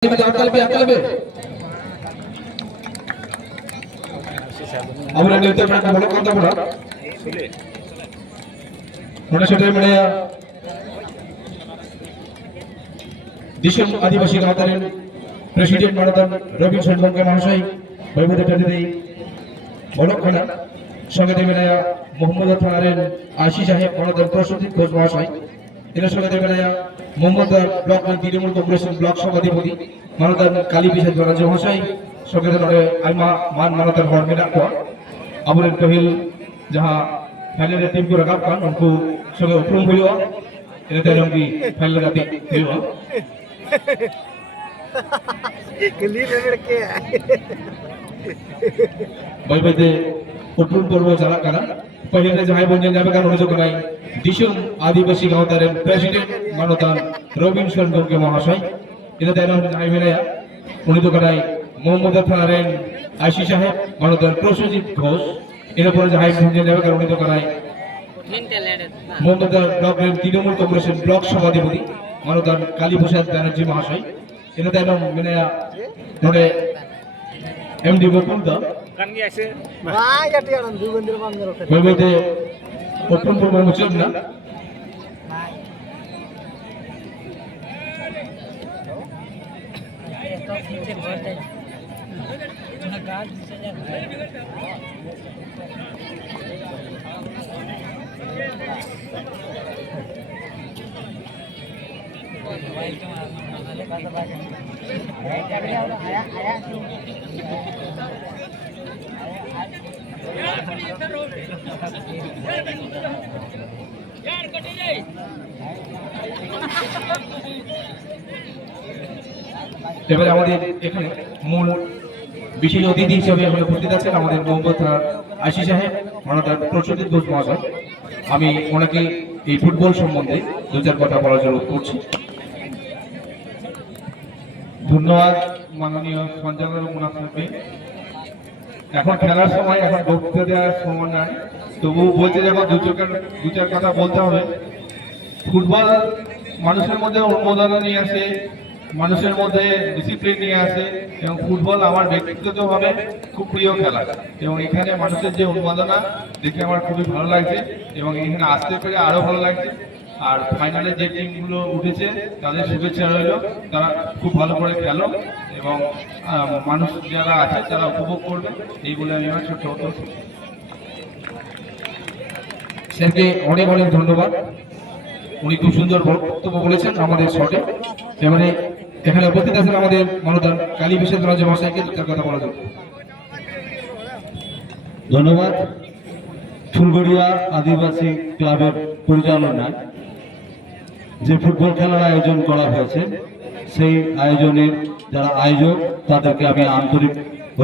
আমরা নিতে পারবো বড় কথা বলা মনে সেটাই মানে দেশের আদিবাসী গাঁওতারের প্রেসিডেন্ট মানদান রবিনসন বঙ্গে মহাশয় বৈবদে টেনে বলক্ষণা সঙ্গে দেবেন মোহাম্মদ থানারের আশি সাহেব মানদান প্রসূতি ঘোষ মহাশয় এর সঙ্গে দেবেন মোহাম্মদ ব্লক তৃণমূল কংগ্রেসের ব্লক সভাধিপতি মানদান কালী বিশেষ রাজ্য মহাশয় সঙ্গে দেবেন আইমা मान मानदान हर मेरा को अबुल पहिल जहां फाइनल टीम को रकाब kan उनको सगे उपरुम हुआ इन तायम की फाइनल गाती हुआ गली रगड़ के भाई भाई दे उपरुम करबो जाला काना पहिले जहां बंजन जाबे कान অনুযোগ নাই দিশম আদিবাসী গাঁওতারের প্রেসিডেন্ট মানদান রবিনসন বঙ্গে মহাশয় इन तायम जहां मेरा উনি তো কানাই মোহাম্মদ থানারের আশি সাহেব মানদান প্রসূতি ঘোষ এর উপরে যাই ভুঁজে নেবে কারণ উনি তো কানাই মোহাম্মদ ব্লকের তৃণমূল কংগ্রেসের ব্লক সভাধিপতি মানদান কালী প্রসাদ ব্যানার্জি মহাশয় এর তাইনো মানে ধরে এমডি বকুলদা কানগি আছে ভাই ইয়াটি আনন্দ দুই বন্ধুর বাংলার ওখানে বইতে প্রথম পূর্ব মুচল না এবারে আমাদের এখানে মূল বিশেষ অতিথি হিসেবে উপস্থিত আছেন আমাদের মোহাম্মদ আশি সাহেব মানদান প্রসূতি ঘোষ মহাশয় আমি ওনাকে এই ফুটবল সম্বন্ধে দু চার কথা বলার জন্য করছি। ধন্যবাদ মাননীয় সঞ্চালক মুনাফি। এখন খেলার সময় এখন বক্তৃতা দেওয়ার সময় নাই, তবু বলতে যখন দু চার কথা বলতে হবে। ফুটবল মানুষের মধ্যে উন্মাদনা নিয়ে আসে, মানুষের মধ্যে ডিসিপ্লিন নিয়ে আসে এবং ফুটবল আমার ব্যক্তিগতভাবে খুব প্রিয় খেলা এবং এখানে মানুষের যে উন্মাদনা দেখে আমার খুবই ভালো লাগছে এবং এখানে আসতে পেরে আরও ভালো লাগছে। আর ফাইনালে যে টিমগুলো উঠেছে তাদের শুভেচ্ছা রইল, তারা খুব ভালো করে খেলো এবং মানুষ যারা আছে তারা উপভোগ করবে, এই বলে আমি আমার ছোট্ট স্যারকে অনেক অনেক ধন্যবাদ। উনি খুব সুন্দর বক্তব্য বলেছেন আমাদের শটে। এবারে এখানে উপস্থিত আছেন আমাদের মানদান কালী বিশেষ রাজ্য মহাশয়কে তার কথা বলা যাবে। ধন্যবাদ। ফুলগড়িয়া আদিবাসী ক্লাবের পরিচালনায় যে ফুটবল খেলার আয়োজন করা হয়েছে সেই আয়োজনের যারা আয়োজক তাদেরকে আমি আন্তরিক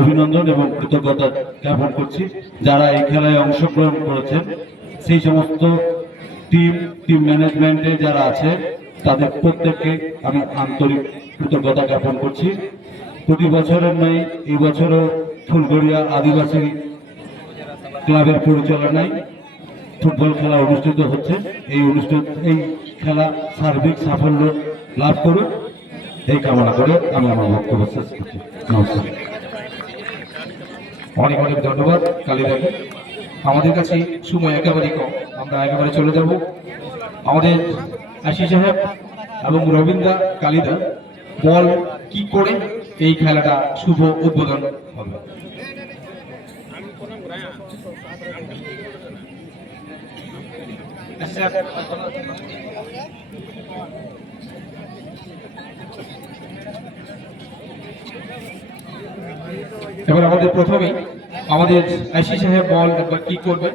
অভিনন্দন এবং কৃতজ্ঞতা জ্ঞাপন করছি। যারা এই খেলায় অংশগ্রহণ করেছেন সেই সমস্ত টিম ম্যানেজমেন্টে যারা আছে তাদের প্রত্যেককে আমি আন্তরিক কৃতজ্ঞতা জ্ঞাপন করছি। প্রতি বছরের নয় এই বছরও ফুলগড়িয়া আদিবাসী ক্লাবের পরিচালনায় ফুটবল খেলা অনুষ্ঠিত হচ্ছে। এই খেলা সার্বিক সাফল্য লাভ করুক এই কামনা করে আমি আমার বক্তব্য শেষ করছি। নমস্কার। অনেক অনেক ধন্যবাদ কালীদাকে। আমাদের কাছে সময় একেবারে কম, আমরা একেবারে চলে যাব আমাদের আশি সাহেব এবং রবীন্দ্র কালীদা বল কি করে এই খেলাটা শুভ উদ্বোধন হবে। এবার আমাদের প্রথমে আমাদের আশি সাহেব বল একবার কি করবে।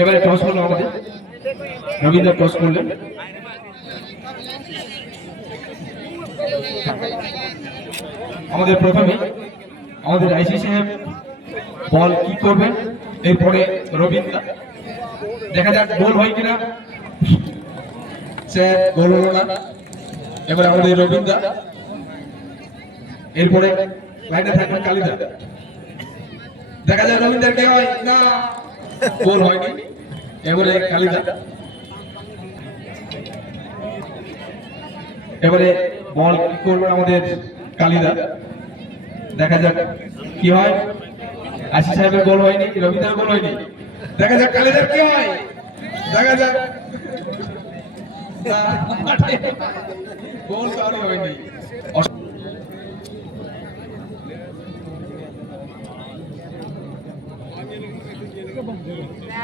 এবারে টস করলো আমাদের রবীন্দ্র, টস করলেন। আমাদের প্রথমে আমাদের আইসি সাহেব বল কি করবেন, এরপরে রবীন্দ্র। দেখা যাক গোল হয় কিনা। স্যার গোল হলো না। এবার আমাদের রবীন্দ্র, এরপরে লাইনে থাকবেন কালিদা। দেখা যায় রবীন্দ্র কি হয় না, গোল হয়নি। এবারে কালিদা, এবারে বল কি করবে আমাদের কালিদা, দেখা যাক কি হয়। আশিস সাহেবের গোল হয়নি, রবীন্দ্রের গোল হয়নি, দেখা যাক কালিদার কি হয়, দেখা যাক। গোল কারো হয়নি।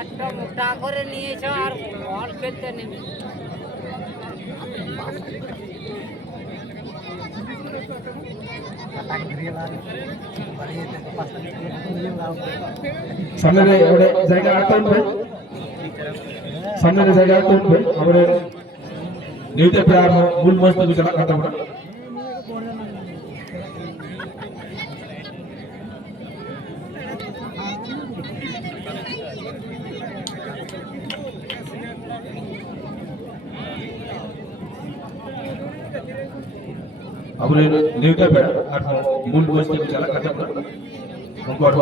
একটা মোটা করে নিয়েছ আর বল খেলতে নেবে। সামনে জায়গা আটটা উঠবে, সামনে জায়গা আটটা উঠবে আমাদের নিউতে প্রায় মূল মস্ত বিচারা কথা বলা। આપણે નેવતા પેડા આઠમો મૂળ વસ્તુ ચાલા ખાતા પર મુકવાડ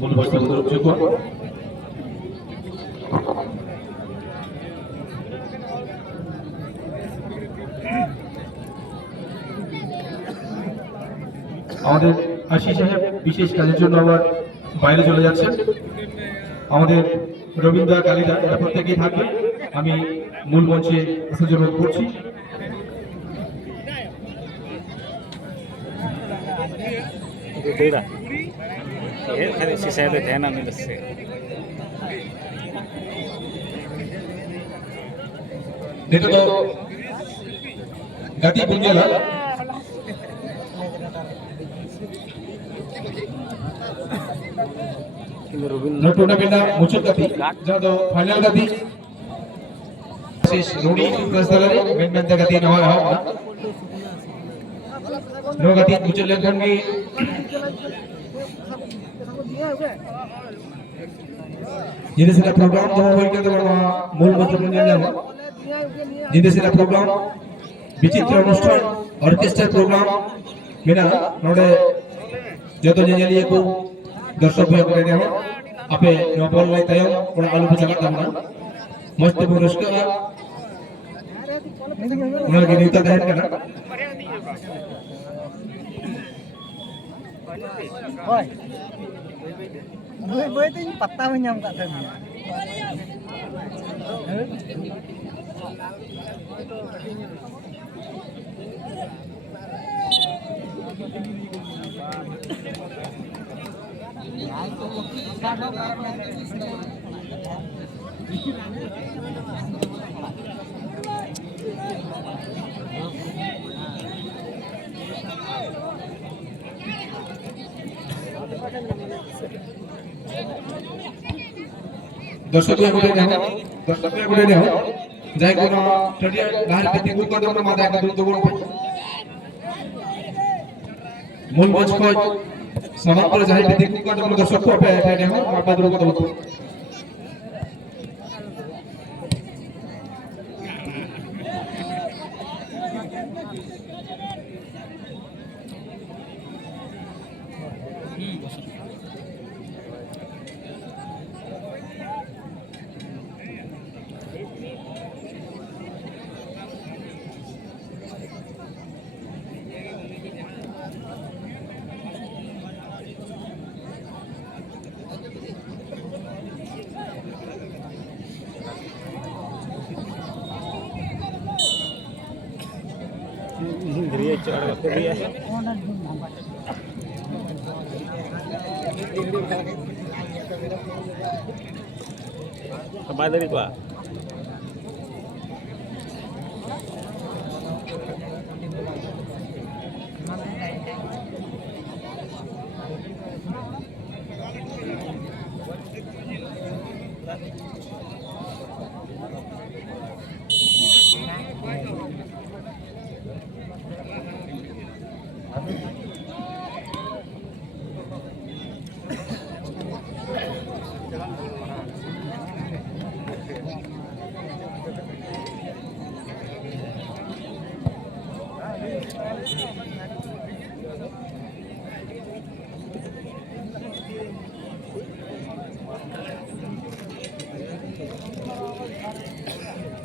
મૂળ વસ્તુ ઉતરપ ચૂકવા আমাদের আশিস সাহেব বিশেষ কাজের জন্য আবার বাইরে চলে যাচ্ছেন। আমাদের রবীন্দ্র কালিদা এটা প্রত্যেকেই থাকবে, আমি মূল মঞ্চে আসার জন্য করছি। Dito to Gati Bunjala no tournament muncul Gati jado final Gati sis Rudi plus dalare main Gati na hoy na no Gati muncul lekhan ki jadi sila program to hoy ka mul mantra punjala जिनसे सिला programme विचित्र अनुष्ठान orchestra programme मेरा नोडे जो तो जंजलिए को दर्शक भाई को देने हो अपे नोबल लाई तयम और आलू पचाला करना मस्त पुरस्कार उन्हें गिनती दहन करना Boy boy tu patah menyam kat sana. दर्शक गुडे ने हो जाय को टडिया बाहर पेटी को दो मादा का दो गुण मूल मंच को समाप्त जाय पेटी को दो दर्शक को पे ने हो मापा दो को Kembali dari tua.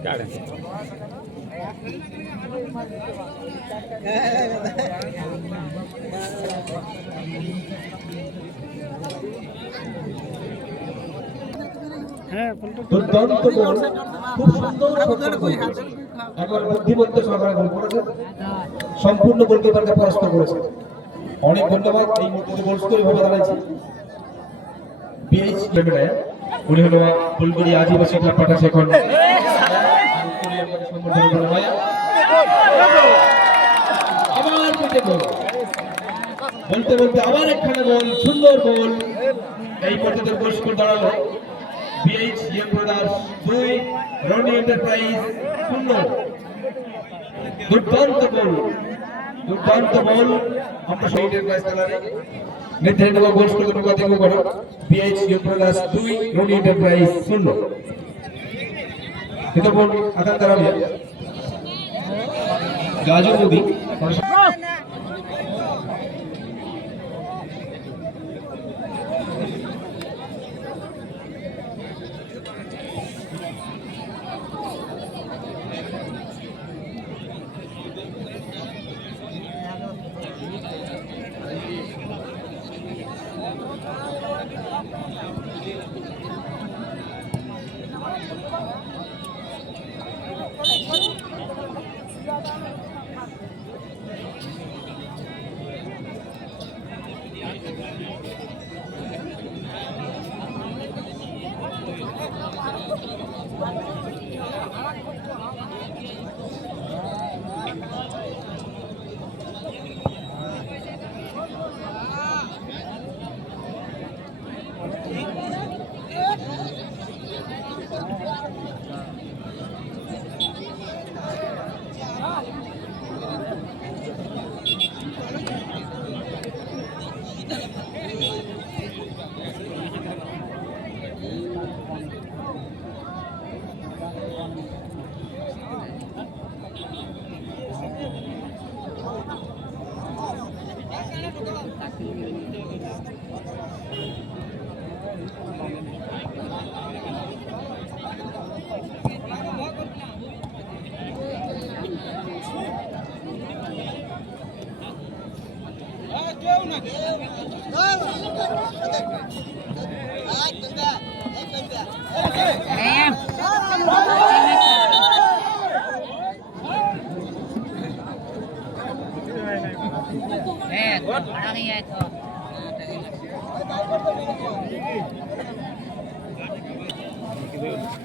चार দুর্দান্ত গোল, খুব সুন্দর একবার বুদ্ধিমত্ত সহকারে গোল করেছে, সম্পূর্ণ গোলকিপারকে পরাস্ত করেছে। অনেক ধন্যবাদ। এই মুহূর্তে গোল স্কোর ভাবে দাঁড়াইছে বিএইচ লেভেলে। উনি হলো ফুলগুড়ি আদিবাসী ক্লাব পাঠাচ্ছে এখন আবার পেটে গোল, বলতে বলতে আবার একখানে গোল, সুন্দর গোল। এই পর্যন্ত গোল স্কোর দাঁড়ালো BH young brothers 2, Roni enterprise 0। দুর্দান্ত গোল, দুর্দান্ত গোল। আমরা সেই এন্টারপ্রাইজ খেলারে নির্ধারিত গোল স্কোর দুটো দেখব করো। BH young brothers 2, Roni enterprise 0। এটা বল আদান দাঁড়াবে গাজু নদী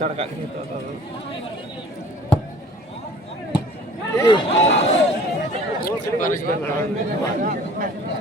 तड़का Para